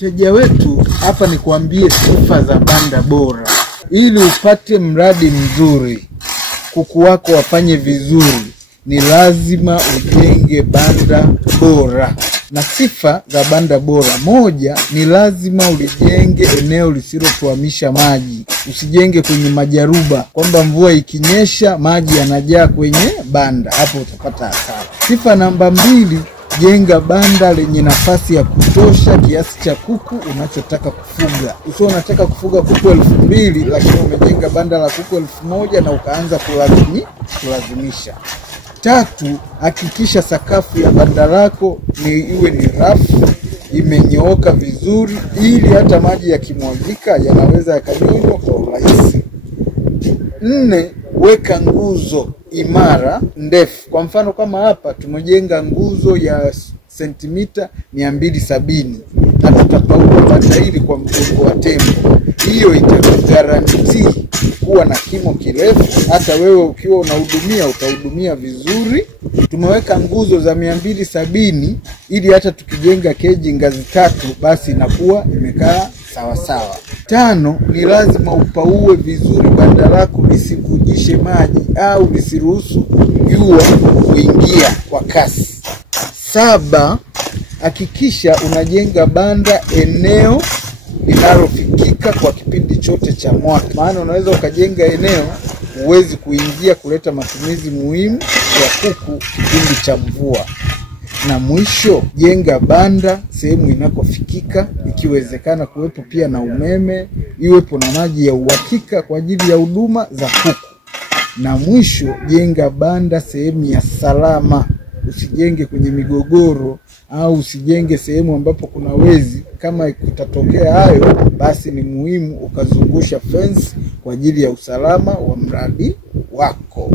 Mteja wetu, hapa ni kuambie sifa za banda bora. Ili upate mradi mzuri, kuku wako wafanye vizuri, ni lazima ujenge banda bora. Na sifa za banda bora: moja, ni lazima ulijenge eneo lisilotuamisha maji. Usijenge kwenye majaruba kwamba mvua ikinyesha maji yanajaa kwenye banda, hapo utapata hasara. Sifa namba 2, jenga banda lenye nafasi ya kutosha kiasi cha kuku unachotaka kufuga. Usio unataka kufuga kuku 2000 lakini umejenga banda la kuku 1000 na ukaanza kulazimisha. 3, hakikisha sakafu ya banda lako iwe ni rafu, imenyooka vizuri, ili hata maji yakimwagika yanaweza yakanyonywa kwa urahisi. 4, weka nguzo imara ndefu. Kwa mfano kama hapa tumejenga nguzo ya sentimita 270 na tutapauka banda hili kwa mgongo wa tembo. Hiyo itakugarantii kuwa na kimo kirefu, hata wewe ukiwa unahudumia utahudumia vizuri. Tumeweka nguzo za 270 ili hata tukijenga keji ngazi 3 basi inakuwa imekaa sawa sawa. 5, ni lazima upaue vizuri banda lako lisikujishe maji au lisiruhusu jua kuingia kwa kasi. 7, hakikisha unajenga banda eneo linalofikika kwa kipindi chote cha mwaka. Maana unaweza ukajenga eneo huwezi kuingia kuleta matumizi muhimu ya kuku kipindi cha mvua. Na mwisho, jenga banda sehemu inakofikika, ikiwezekana kuwepo pia na umeme, iwepo na maji ya uhakika kwa ajili ya huduma za kuku. Na mwisho, jenga banda sehemu ya salama. Usijenge kwenye migogoro au usijenge sehemu ambapo kuna wezi. Kama kutatokea hayo, basi ni muhimu ukazungusha fence kwa ajili ya usalama wa mradi wako.